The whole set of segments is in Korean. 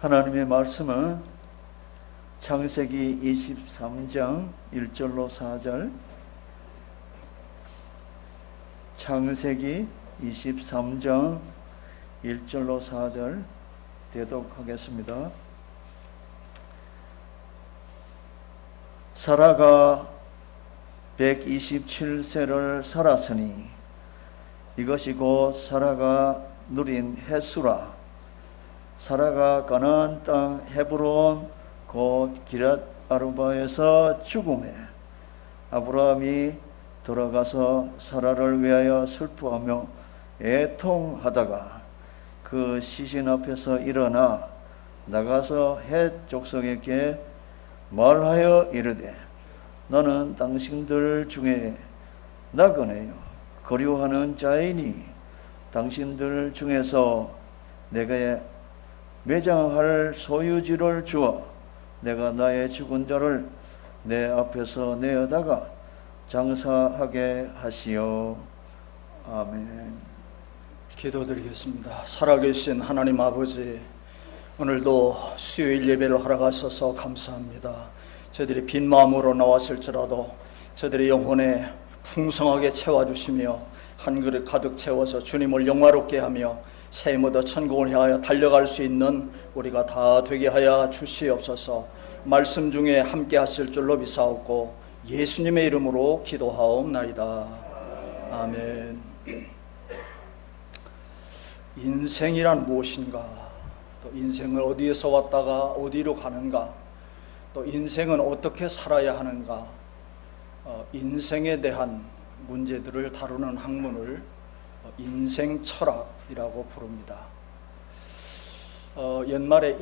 하나님의 말씀은 창세기 23장 1절로 4절, 창세기 23장 1절로 4절 대독하겠습니다. 사라가 127세를 살았으니 이것이 곧 사라가 누린 햇수라. 사라가 가나안 땅 헤브론 곧 기럇 아르바에서 죽음에 아브라함이 들어가서 사라를 위하여 슬퍼하며 애통하다가 그 시신 앞에서 일어나 나가서 헷 족속에게 말하여 이르되 나는 당신들 중에 나그네요 거류하는 자이니 당신들 중에서 내가 매장할 소유지를 주어 내가 나의 죽은 자를 내 앞에서 내어다가 장사하게 하시오. 아멘. 기도드리겠습니다. 살아계신 하나님 아버지, 오늘도 수요일 예배를 하러 가셔서 감사합니다. 저희들이 빈 마음으로 나왔을지라도 저희들의 영혼에 풍성하게 채워주시며 한 그릇 가득 채워서 주님을 영화롭게 하며 새 모두 천국을 향하여 달려갈 수 있는 우리가 다 되게 하여 주시옵소서. 말씀 중에 함께 하실 줄로 믿사옵고 예수님의 이름으로 기도하옵나이다. 아멘. 인생이란 무엇인가? 또 인생을 어디에서 왔다가 어디로 가는가? 또 인생은 어떻게 살아야 하는가? 인생에 대한 문제들을 다루는 학문을 인생 철학이라고 부릅니다. 옛말에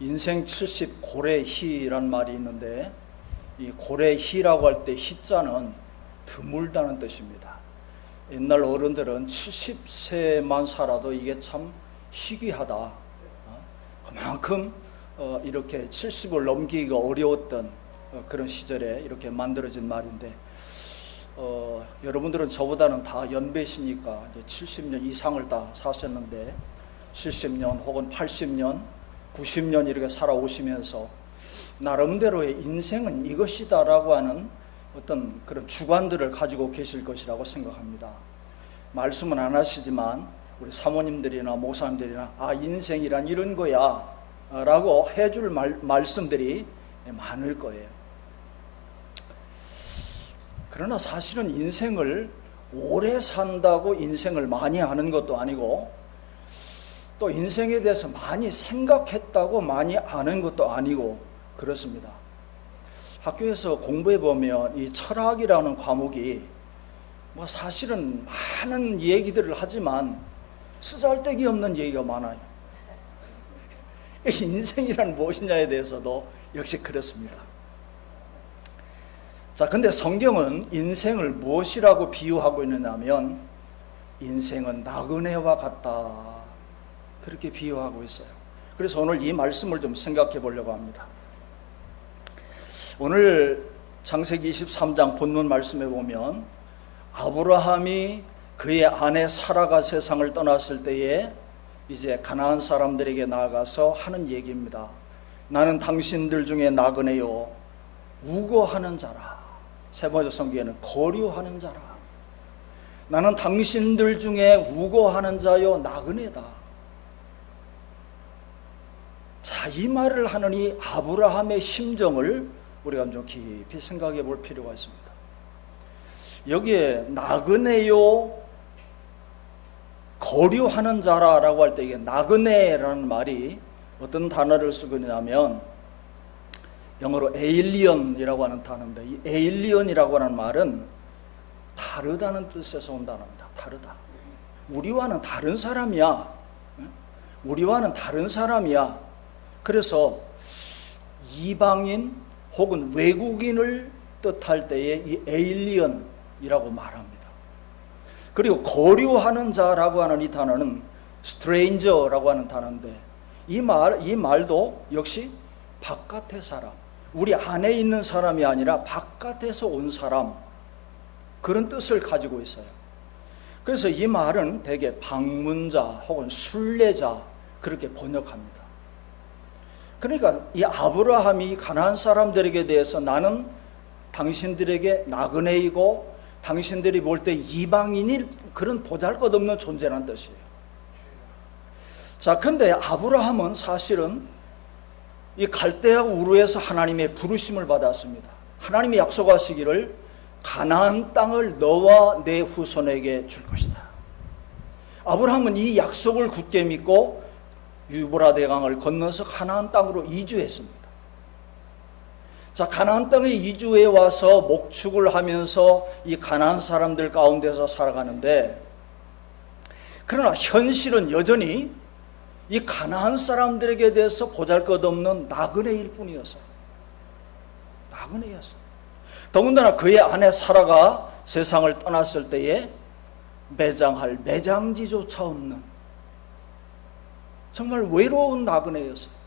인생 70 고래희란 말이 있는데, 이 고래희라고 할 때 희자는 드물다는 뜻입니다. 옛날 어른들은 70세만 살아도 이게 참 희귀하다. 그만큼 이렇게 70을 넘기기가 어려웠던 그런 시절에 이렇게 만들어진 말인데, 여러분들은 저보다는 다 연배시니까 이제 70년 이상을 다 사셨는데 70년 혹은 80년, 90년 이렇게 살아오시면서 나름대로의 인생은 이것이다라고 하는 어떤 그런 주관들을 가지고 계실 것이라고 생각합니다. 말씀은 안 하시지만 우리 사모님들이나 목사님들이나 인생이란 이런 거야 라고 해줄 말씀들이 많을 거예요. 그러나 사실은 인생을 오래 산다고 인생을 많이 하는 것도 아니고 또 인생에 대해서 많이 생각했다고 많이 아는 것도 아니고 그렇습니다. 학교에서 공부해 보면 이 철학이라는 과목이 뭐 사실은 많은 얘기들을 하지만 쓰잘데기 없는 얘기가 많아요. 인생이란 무엇이냐에 대해서도 역시 그렇습니다. 자, 근데 성경은 인생을 무엇이라고 비유하고 있느냐면 인생은 나그네와 같다, 그렇게 비유하고 있어요. 그래서 오늘 이 말씀을 좀 생각해 보려고 합니다. 오늘 창세기 23장 본문 말씀에 보면 아브라함이 그의 아내 사라가 세상을 떠났을 때에 이제 가나안 사람들에게 나아가서 하는 얘기입니다. 나는 당신들 중에 나그네요 우고하는 자라. 세 번째 성경에는 거류하는 자라. 나는 당신들 중에 우고하는 자요 나그네다. 자, 이 말을 하는 이 아브라함의 심정을 우리가 좀 깊이 생각해 볼 필요가 있습니다. 여기에 나그네요 거류하는 자라라고 할 때 이게 나그네라는 말이 어떤 단어를 쓰고 있냐면 영어로 에일리언이라고 하는 단어인데, 이 에일리언이라고 하는 말은 다르다는 뜻에서 온 단어입니다. 다르다. 우리와는 다른 사람이야. 우리와는 다른 사람이야. 그래서 이방인 혹은 외국인을 뜻할 때에 이 에일리언이라고 말합니다. 그리고 거류하는 자라고 하는 이 단어는 stranger라고 하는 단어인데, 이 말도 역시 바깥의 사람, 우리 안에 있는 사람이 아니라 바깥에서 온 사람, 그런 뜻을 가지고 있어요. 그래서 이 말은 대개 방문자 혹은 순례자 그렇게 번역합니다. 그러니까 이 아브라함이 가나안 사람들에게 대해서 나는 당신들에게 나그네이고 당신들이 볼 때 이방인일 그런 보잘것없는 존재라는 뜻이에요. 자, 근데 아브라함은 사실은 이 갈대아 우르에서 하나님의 부르심을 받았습니다. 하나님이 약속하시기를 가나안 땅을 너와 내 후손에게 줄 것이다. 아브라함은 이 약속을 굳게 믿고 유브라데 강을 건너서 가나안 땅으로 이주했습니다. 자, 가나안 땅에 이주해 와서 목축을 하면서 이 가나안 사람들 가운데서 살아가는데, 그러나 현실은 여전히 이 가나안 사람들에게 대해서 보잘것없는 나그네일 뿐이었어요. 나그네였어요. 더군다나 그의 아내 사라가 세상을 떠났을 때에 매장할 매장지조차 없는 정말 외로운 나그네였어요.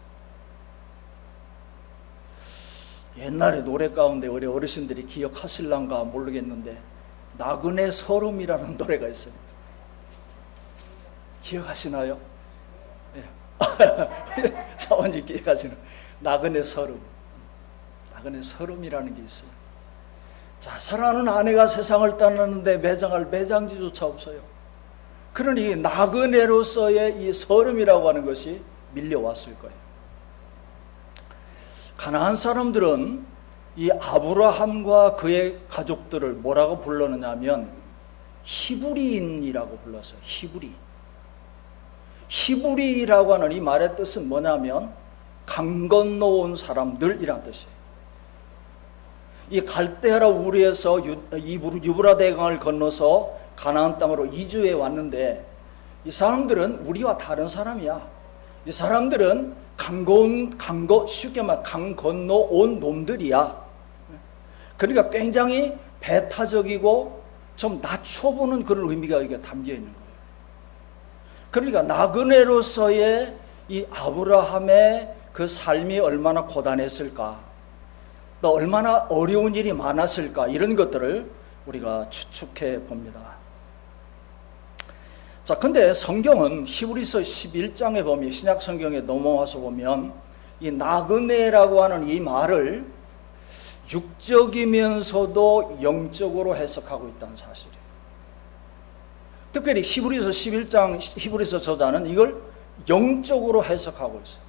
옛날에 노래 가운데 우리 어르신들이 기억하실란가 모르겠는데 나그네 서름이라는 노래가 있어요. 기억하시나요? 사원님 기억하시는 나그네 서름. 나그네 서름이라는 게 있어요. 자, 사랑하는 아내가 세상을 떠났는데 매장할 매장지조차 없어요. 그러니 나그네로서의 이 서름이라고 하는 것이 밀려왔을 거예요. 가나안 사람들은 이 아브라함과 그의 가족들을 뭐라고 불렀느냐면 히브리인이라고 불렀어요. 히브리라고 하는 이 말의 뜻은 뭐냐면 강 건너온 사람들이란 뜻이에요. 이 갈대아라 우르에서 유브라데 강을 건너서 가나안 땅으로 이주해 왔는데, 이 사람들은 우리와 다른 사람이야. 이 사람들은 쉽게 말해 강 건너온 놈들이야. 그러니까 굉장히 배타적이고 좀 낮춰보는 그런 의미가 여기에 담겨 있는 거예요. 그러니까 나그네로서의 이 아브라함의 그 삶이 얼마나 고단했을까, 또 얼마나 어려운 일이 많았을까, 이런 것들을 우리가 추측해 봅니다. 자, 근데 성경은 히브리서 11장에 보면, 신약 성경에 넘어와서 보면 이 나그네라고 하는 이 말을 육적이면서도 영적으로 해석하고 있다는 사실이에요. 특별히 히브리서 11장 히브리서 저자는 이걸 영적으로 해석하고 있어요.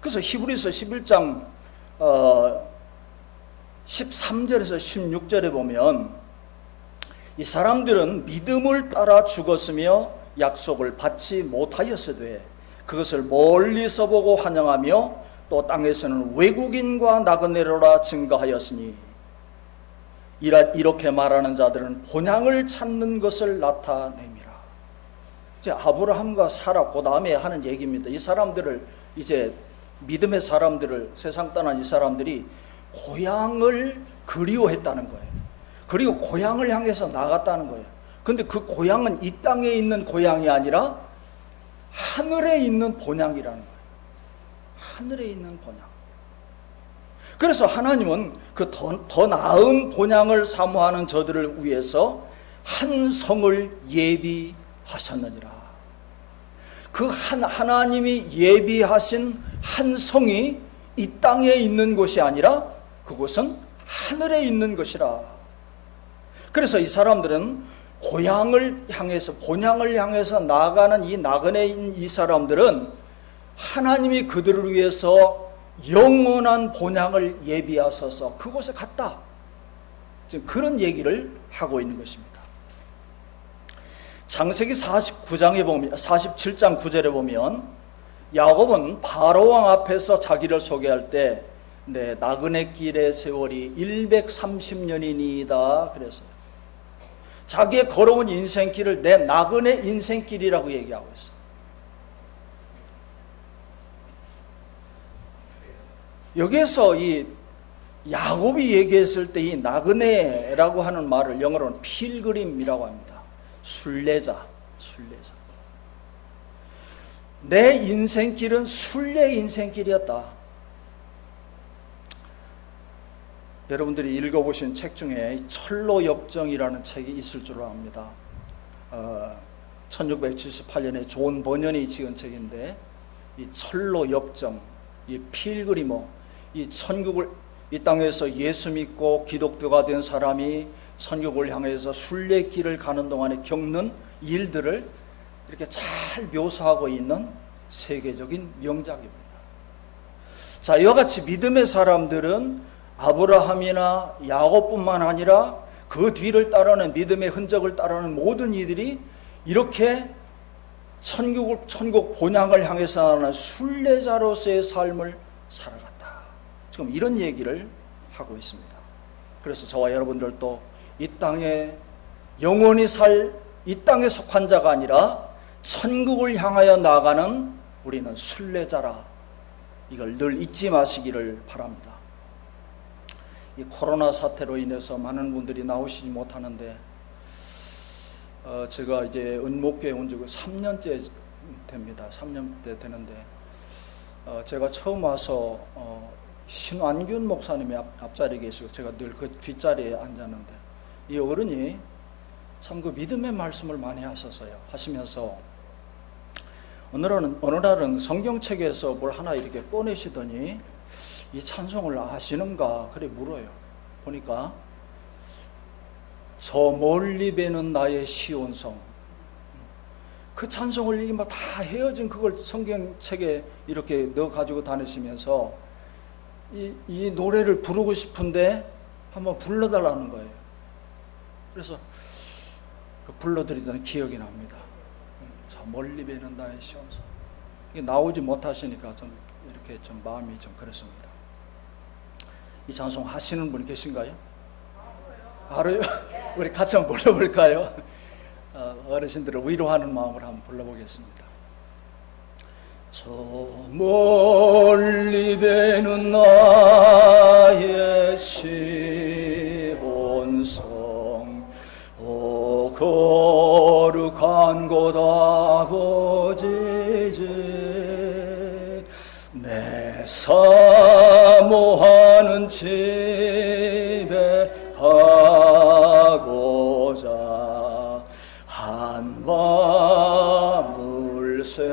그래서 히브리서 11장 13절에서 16절에 보면 이 사람들은 믿음을 따라 죽었으며 약속을 받지 못하였으되 그것을 멀리서 보고 환영하며 또 땅에서는 외국인과 나그네로라 증거하였으니 이렇게 말하는 자들은 본향을 찾는 것을 나타냅니다. 이제 아브라함과 사라 그 다음에 하는 얘기입니다. 이 사람들을 이제 믿음의 사람들을, 세상 떠난 이 사람들이 고향을 그리워했다는 거예요. 그리고 고향을 향해서 나갔다는 거예요. 근데 그 고향은 이 땅에 있는 고향이 아니라 하늘에 있는 본향이라는 거예요. 하늘에 있는 본향. 그래서 하나님은 그 더 나은 본향을 사모하는 저들을 위해서 한 성을 예비하셨느니라. 그 하나님이 예비하신 한 성이 이 땅에 있는 것이 아니라 그곳은 하늘에 있는 것이라. 그래서 이 사람들은 고향을 향해서, 본향을 향해서 나아가는 이 나그네인 이 사람들은 하나님이 그들을 위해서 영원한 본향을 예비하셔서 그곳에 갔다. 지금 그런 얘기를 하고 있는 것입니다. 창세기 47장 9절에 보면 야곱은 바로왕 앞에서 자기를 소개할 때 내 나그네 길의 세월이 130년이니이다 그랬어요. 자기의 걸어온 인생길을 내 나그네 인생길이라고 얘기하고 있어요. 여기에서 이 야곱이 얘기했을 때 이 나그네라고 하는 말을 영어로는 필그림이라고 합니다. 순례자. 내 인생길은 순례 인생길이었다. 여러분들이 읽어보신 책 중에 철로 역정이라는 책이 있을 줄 압니다. 1678년에 존 버년이 지은 책인데, 이 철로 역정, 이 필그리머, 이 천국을, 이 땅에서 예수 믿고 기독교가 된 사람이 천국을 향해서 순례길을 가는 동안에 겪는 일들을 이렇게 잘 묘사하고 있는 세계적인 명작입니다. 자, 이와 같이 믿음의 사람들은 아브라함이나 야곱뿐만 아니라 그 뒤를 따르는 믿음의 흔적을 따르는 모든 이들이 이렇게 천국 본향을 향해서 나가는 순례자로서의 삶을 살아갔다. 지금 이런 얘기를 하고 있습니다. 그래서 저와 여러분들도 이 땅에 영원히 이 땅에 속한 자가 아니라 천국을 향하여 나가는 우리는 순례자라. 이걸 늘 잊지 마시기를 바랍니다. 이 코로나 사태로 인해서 많은 분들이 나오시지 못하는데, 제가 이제 은목교에 온 지가 3년째 됩니다. 3년째 되는데, 제가 처음 와서 신완균 목사님이 앞자리에 계시고 제가 늘 그 뒷자리에 앉았는데, 이 어른이 참 그 믿음의 말씀을 많이 하시면서 어느 날은 성경책에서 뭘 하나 이렇게 꺼내시더니 이 찬송을 아시는가 그래 물어요. 보니까 저 멀리 배는 나의 시온성, 그 찬송을 이게 막 다 헤어진 그걸 성경책에 이렇게 넣어 가지고 다니시면서 이 노래를 부르고 싶은데 한번 불러달라는 거예요. 그래서 그 불러드리던 기억이 납니다. 저 멀리 배는 나의 시온성. 이게 나오지 못하시니까 좀 이렇게 좀 마음이 좀 그렇습니다. 이 찬송 하시는 분이 계신가요? 알아요? 우리 같이 한번 불러볼까요? 어르신들을 위로하는 마음으로 한번 불러보겠습니다. 저 멀리 배는 나의 시온성, 오 거룩한 곳 아버지지, 내 사모하는 집에 가고자 한 밤을 세웠네.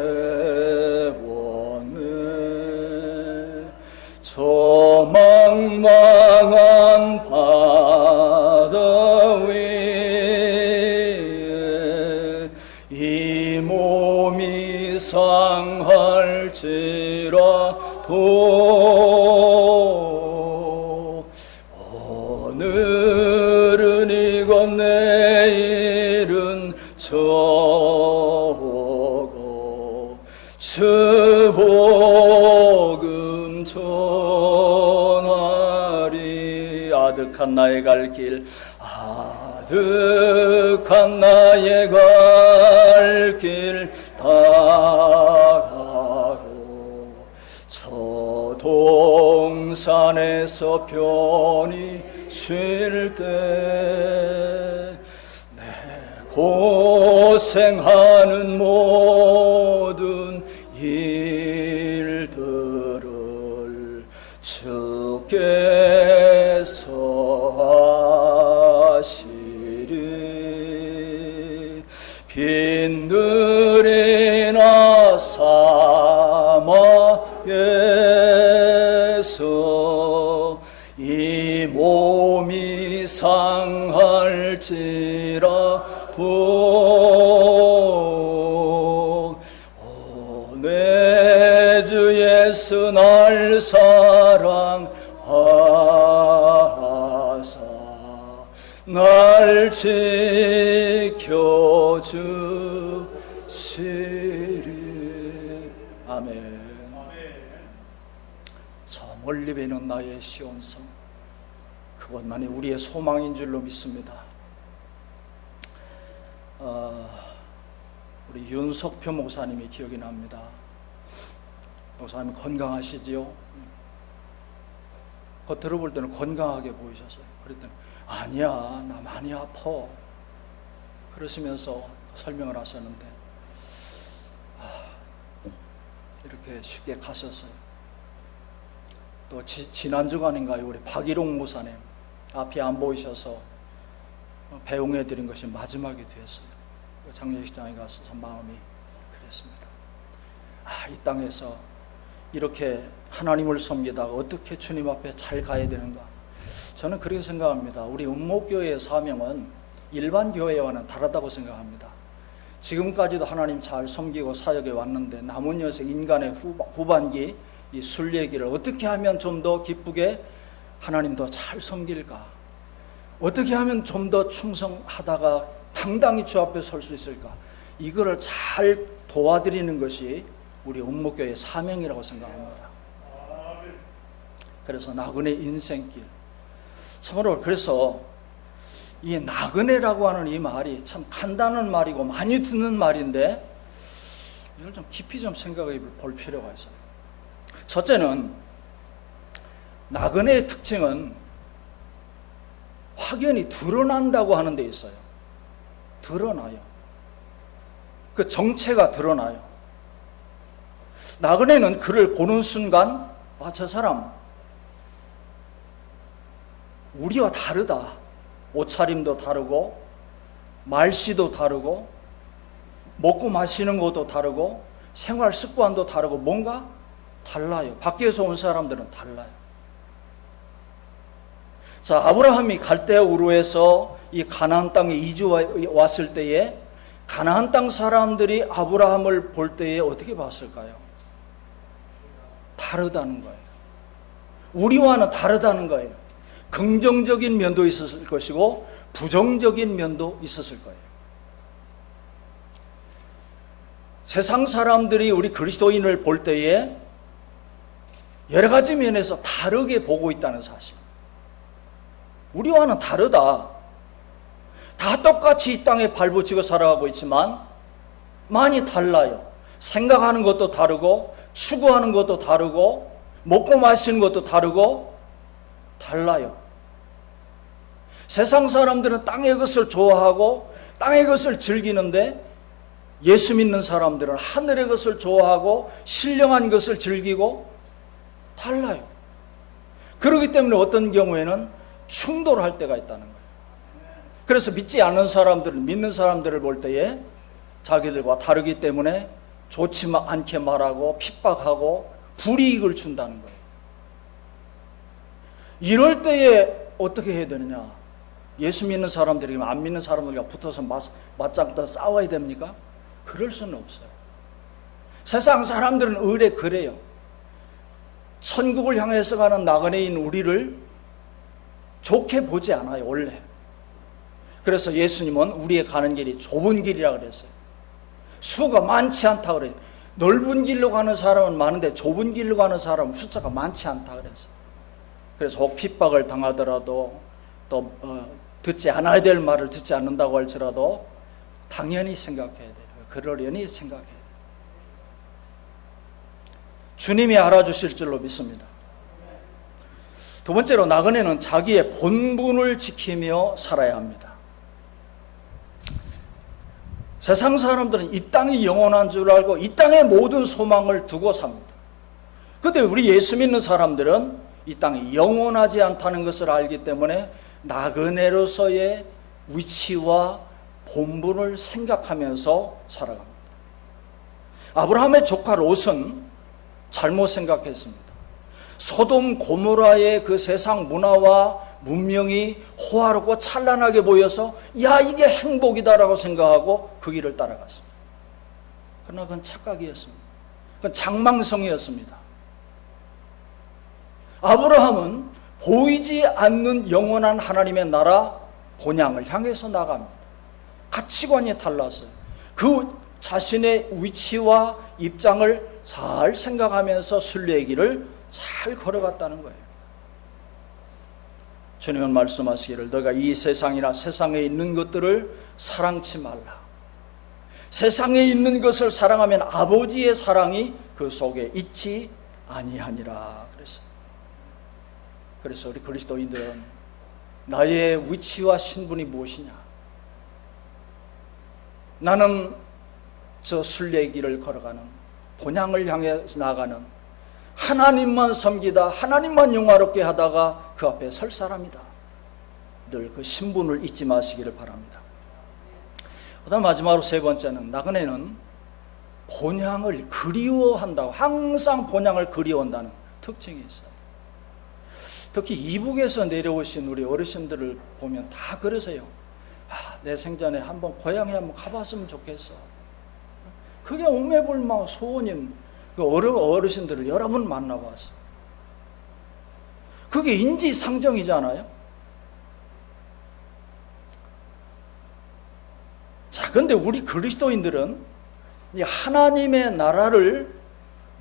저 망망한 바다 위에 이 몸이 상할지라도 오늘은 이곳 내일은 저고 주 복음 전하리. 아득한 나의 갈 길, 아득한 나의 갈 길 따라가고 저 동산에서 편히 쉴 때 내 고생하는 모든 일들을 주께서 하시리. 빈들이나 사막에서 이 몸이 상할지라도 내 주 예수 날 사랑하사 날 지켜주시리. 아멘. 저 멀리 배는 나의 시온성, 그것만이 우리의 소망인 줄로 믿습니다. 우리 윤석표 목사님이 기억이 납니다. 목사님 건강하시지요? 겉으로 볼 때는 건강하게 보이셨어요. 그랬더니 아니야, 나 많이 아파. 그러시면서 설명을 하셨는데 이렇게 쉽게 가셨어요. 또 지난주간인가요? 우리 박일홍 목사님 앞이 안 보이셔서 배웅해 드린 것이 마지막이 되었어요. 그 장례식장에 가서 참 마음이 그랬습니다. 이 땅에서 이렇게 하나님을 섬기다가 어떻게 주님 앞에 잘 가야 되는가? 저는 그렇게 생각합니다. 우리 음목교회의 사명은 일반 교회와는 다르다고 생각합니다. 지금까지도 하나님 잘 섬기고 사역해 왔는데 남은 여생 인간의 후반기 이 순례기를 어떻게 하면 좀 더 기쁘게 하나님 더 잘 섬길까? 어떻게 하면 좀 더 충성하다가 당당히 주 앞에 설 수 있을까? 이거를 잘 도와드리는 것이 우리 음목교회의 사명이라고 생각합니다. 그래서 나그네 인생길. 참으로 그래서 이 나그네라고 하는 이 말이 참 간단한 말이고 많이 듣는 말인데 이걸 좀 깊이 좀 생각해 볼 필요가 있어요. 첫째는 나그네의 특징은 확연히 드러난다고 하는 데 있어요. 드러나요. 그 정체가 드러나요. 나그네는 그를 보는 순간 저 사람 우리와 다르다. 옷차림도 다르고 말씨도 다르고 먹고 마시는 것도 다르고 생활 습관도 다르고 뭔가 달라요. 밖에서 온 사람들은 달라요. 자, 아브라함이 갈대아 우르에서 이 가나안 땅에 이주 왔을 때에 가나안 땅 사람들이 아브라함을 볼 때에 어떻게 봤을까요? 다르다는 거예요. 우리와는 다르다는 거예요. 긍정적인 면도 있었을 것이고 부정적인 면도 있었을 거예요. 세상 사람들이 우리 그리스도인을 볼 때에 여러 가지 면에서 다르게 보고 있다는 사실. 우리와는 다르다. 다 똑같이 이 땅에 발붙이고 살아가고 있지만 많이 달라요. 생각하는 것도 다르고 추구하는 것도 다르고 먹고 마시는 것도 다르고 달라요. 세상 사람들은 땅의 것을 좋아하고 땅의 것을 즐기는데 예수 믿는 사람들은 하늘의 것을 좋아하고 신령한 것을 즐기고 달라요. 그렇기 때문에 어떤 경우에는 충돌할 때가 있다는 거예요. 그래서 믿지 않는 사람들은 믿는 사람들을 볼 때에 자기들과 다르기 때문에 좋지 않게 말하고 핍박하고 불이익을 준다는 거예요. 이럴 때에 어떻게 해야 되느냐? 예수 믿는 사람들이 안 믿는 사람들과 붙어서 맞짱 싸워야 됩니까? 그럴 수는 없어요. 세상 사람들은 의례 그래요. 천국을 향해서 가는 나그네인 우리를 좋게 보지 않아요, 원래. 그래서 예수님은 우리의 가는 길이 좁은 길이라 그랬어요. 수가 많지 않다 그래요. 넓은 길로 가는 사람은 많은데 좁은 길로 가는 사람은 숫자가 많지 않다 그랬어요. 그래서 혹 핍박을 당하더라도 또 듣지 않아야 될 말을 듣지 않는다고 할지라도 당연히 생각해야 돼요. 그러려니 생각해야 돼요. 주님이 알아주실 줄로 믿습니다. 두 번째로 나그네는 자기의 본분을 지키며 살아야 합니다. 세상 사람들은 이 땅이 영원한 줄 알고 이 땅의 모든 소망을 두고 삽니다. 그런데 우리 예수 믿는 사람들은 이 땅이 영원하지 않다는 것을 알기 때문에 나그네로서의 위치와 본분을 생각하면서 살아갑니다. 아브라함의 조카 롯은 잘못 생각했습니다. 소돔 고모라의 그 세상 문화와 문명이 호화롭고 찬란하게 보여서 이게 행복이다라고 생각하고 그 길을 따라갔습니다. 그러나 그건 착각이었습니다. 그건 장망성이었습니다. 아브라함은 보이지 않는 영원한 하나님의 나라 본향을 향해서 나갑니다. 가치관이 달랐어요. 그 자신의 위치와 입장을 잘 생각하면서 순례의 길을 잘 걸어갔다는 거예요. 주님은 말씀하시기를 너가 이 세상이나 세상에 있는 것들을 사랑치 말라. 세상에 있는 것을 사랑하면 아버지의 사랑이 그 속에 있지 아니하니라 그랬어요. 그래서 우리 그리스도인들은 나의 위치와 신분이 무엇이냐? 나는 저 순례의 길을 걸어가는 본향을 향해 나가는 하나님만 섬기다 하나님만 영화롭게 하다가 그 앞에 설 사람이다. 늘 그 신분을 잊지 마시기를 바랍니다. 그다음 마지막으로 세 번째는 나그네는 본향을 그리워한다고, 항상 본향을 그리워한다는 특징이 있어요. 특히 이북에서 내려오신 우리 어르신들을 보면 다 그러세요. 내 생전에 한번 고향에 한번 가봤으면 좋겠어. 그게 오매불망 소원인 그 어르신들을 여러 번 만나봤어요. 그게 인지상정이잖아요. 자, 근데 우리 그리스도인들은 이 하나님의 나라를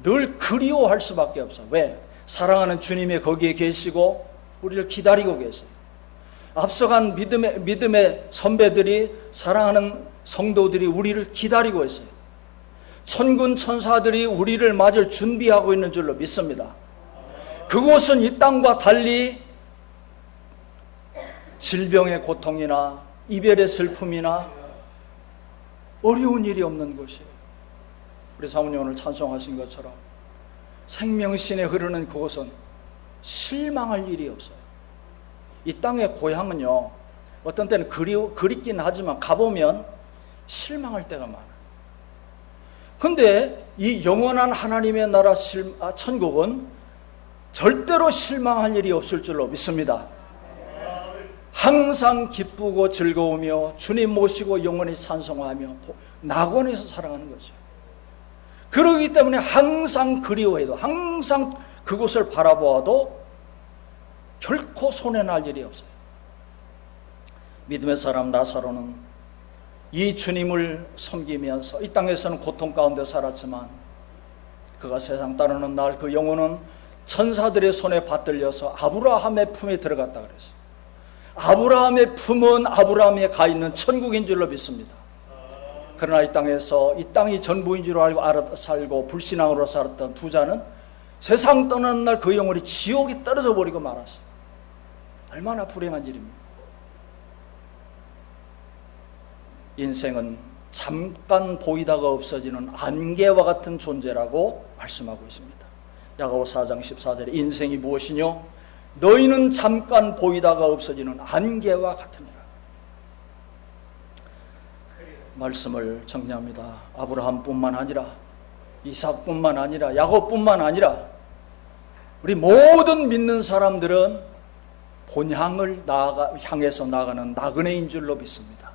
늘 그리워할 수밖에 없어요. 왜? 사랑하는 주님이 거기에 계시고 우리를 기다리고 계세요. 앞서간 믿음의 선배들이, 사랑하는 성도들이 우리를 기다리고 있어요. 천군 천사들이 우리를 맞을 준비하고 있는 줄로 믿습니다. 그곳은 이 땅과 달리 질병의 고통이나 이별의 슬픔이나 어려운 일이 없는 곳이에요. 우리 사모님 오늘 찬송하신 것처럼 생명신에 흐르는 그곳은 실망할 일이 없어요. 이 땅의 고향은요, 어떤 때는 그립긴 하지만 가보면 실망할 때가 많아요. 근데 이 영원한 하나님의 나라 천국은 절대로 실망할 일이 없을 줄로 믿습니다. 항상 기쁘고 즐거우며 주님 모시고 영원히 찬송하며 낙원에서 살아가는 거죠. 그러기 때문에 항상 그리워해도, 항상 그곳을 바라보아도 결코 손해날 일이 없어요. 믿음의 사람 나사로는 이 주님을 섬기면서 이 땅에서는 고통 가운데 살았지만 그가 세상 따르는 날 그 영혼은 천사들의 손에 받들려서 아브라함의 품에 들어갔다 그랬어요. 아브라함의 품은 아브라함에 가 있는 천국인 줄로 믿습니다. 그러나 이 땅에서 이 땅이 전부인 줄 알고 살고 불신앙으로 살았던 부자는 세상 떠나는 날 그 영혼이 지옥에 떨어져 버리고 말았어요. 얼마나 불행한 일입니까? 인생은 잠깐 보이다가 없어지는 안개와 같은 존재라고 말씀하고 있습니다. 야고보서 4장 14절에 인생이 무엇이뇨? 너희는 잠깐 보이다가 없어지는 안개와 같으니라. 말씀을 정리합니다. 아브라함뿐만 아니라 이삭뿐만 아니라 야곱뿐만 아니라 우리 모든 믿는 사람들은 본향을 향해서 나가는 나그네인 줄로 믿습니다.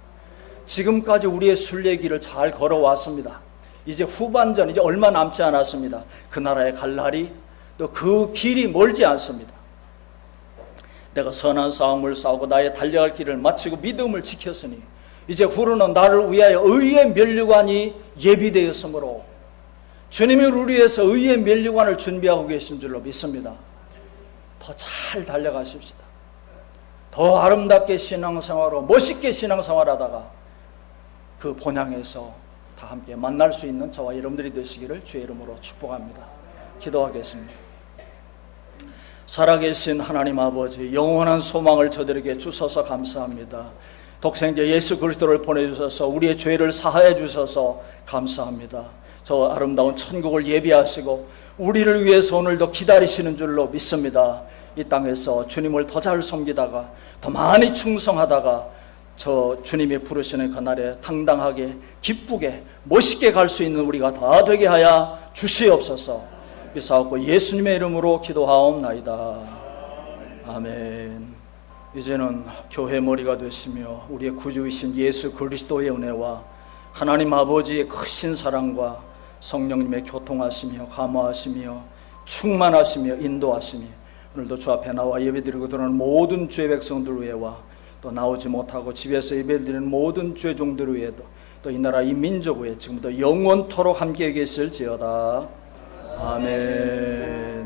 지금까지 우리의 순례길을 잘 걸어왔습니다. 이제 후반전, 이제 얼마 남지 않았습니다. 그 나라에 갈 날이, 또 그 길이 멀지 않습니다. 내가 선한 싸움을 싸우고 나의 달려갈 길을 마치고 믿음을 지켰으니 이제 후로는 나를 위하여 의의 면류관이 예비되었으므로 주님이 우리 위해서 의의 면류관을 준비하고 계신 줄로 믿습니다. 더 잘 달려가십시다. 더 아름답게 신앙생활로 멋있게 신앙생활하다가 그 본향에서 다 함께 만날 수 있는 저와 여러분들이 되시기를 주의 이름으로 축복합니다. 기도하겠습니다. 살아계신 하나님 아버지, 영원한 소망을 저들에게 주셔서 감사합니다. 독생자 예수 그리스도를 보내주셔서 우리의 죄를 사하여 주셔서 감사합니다. 저 아름다운 천국을 예비하시고 우리를 위해서 오늘도 기다리시는 줄로 믿습니다. 이 땅에서 주님을 더 잘 섬기다가 더 많이 충성하다가 저 주님이 부르시는 그날에 당당하게 기쁘게 멋있게 갈 수 있는 우리가 다 되게 하여 주시옵소서. 비싸옵고 예수님의 이름으로 기도하옵나이다. 아멘. 이제는 교회 머리가 되시며 우리의 구주이신 예수 그리스도의 은혜와 하나님 아버지의 크신 사랑과 성령님의 교통하시며 감화하시며 충만하시며 인도하시며 오늘도 주 앞에 나와 예배드리고 들어오는 모든 주의 백성들 위해와 또 나오지 못하고 집에서 예배드리는 모든 주의 종들 위에도 또 이 나라 이 민족 위에 지금부터 영원토록 함께 계실지어다. 아멘.